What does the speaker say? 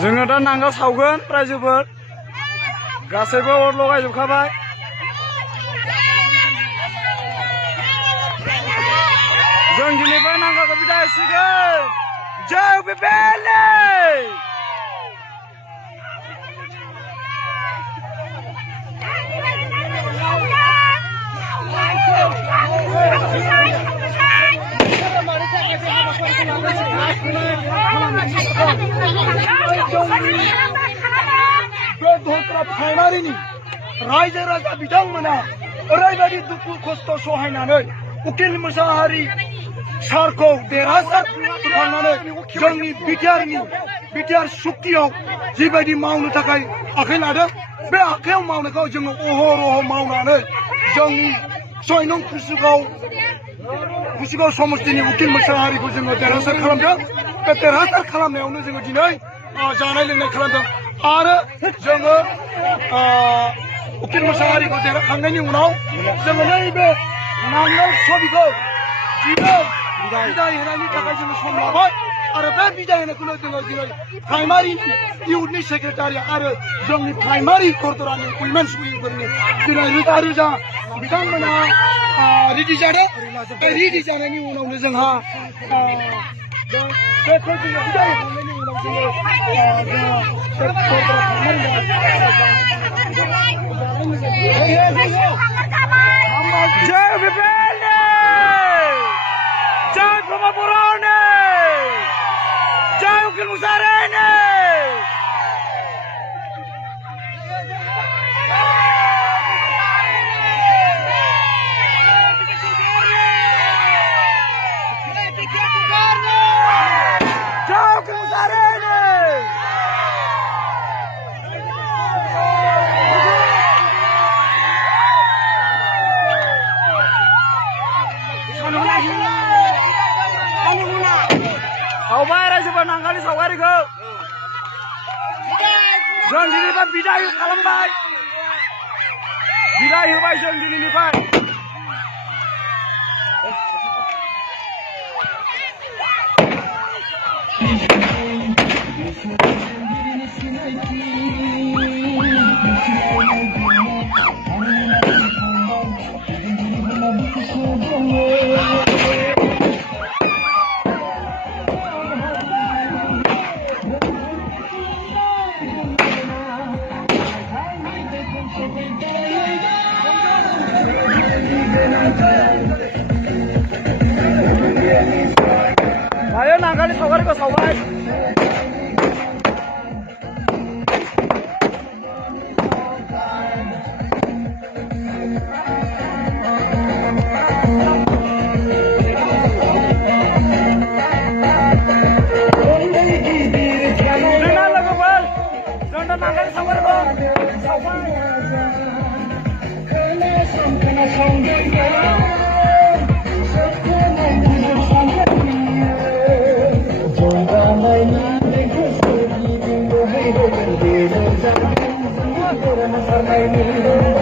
जोङो दा नांगाल सावगोन रायजोफोर गासैबो अर लगायजोबखाबाय जों दिनैफ्राय नांगालखौ बिदाय होसिगोन जय बिपिएलनि फायनारिनि रायजो राजा बिथांमोना ओरैबायदि दुखु खस्थ' सहायनानै उकिल मोसाहारि सारखौ देरहासार खालामनानै जोंनि बिटिआर सुक्तियाव जिबायदि मावनो थाखाय आखाइ लादों बे आखाइयाव मावनायखौ जोङो अहरह मावनानै जोंनि 6 नं कुसिगाव समस्तिनि उकिल मोसाहारिखौ जोङो देरहासार खालामदों बे देरहासार खालामनायावनो जोङो दिनै जानाय लोंनाय खालामदों आरो जोङो उकिल मोसाहारिखौ देरहाखांनायनि उनाव जोङो नैबे नांगाल छबिखौ दिनै बिदाय होनायनि थाखाय जोङो सम लाबाय आरो बे बिदाय होनायखौनो जोङो दिनै प्राइमारिनि इउथनि सेक्रेटारि आरो जोंनि प्राइमारि खरदरानि उइमेन्स उइंफोरनि दिनै रोजा रोजा बिथांमोना रेडि जादों बे रेडि जानायनि उनावनो जोंहा बेखौ जोङो बिदाय होखांनायनि उनाव जोङो जय बिपिएलनि जय प्रमोद बर'नि जय उकिल मुसाहारिनि सावबाय रायजोफोर नांगालनि सावगारिखौ जों दिनैनिफ्राय बिदाय खालामबाय बिदाय होबाय जों दिनैनिफ्राय Ayo naanggalin saudara ke sawah. Hey,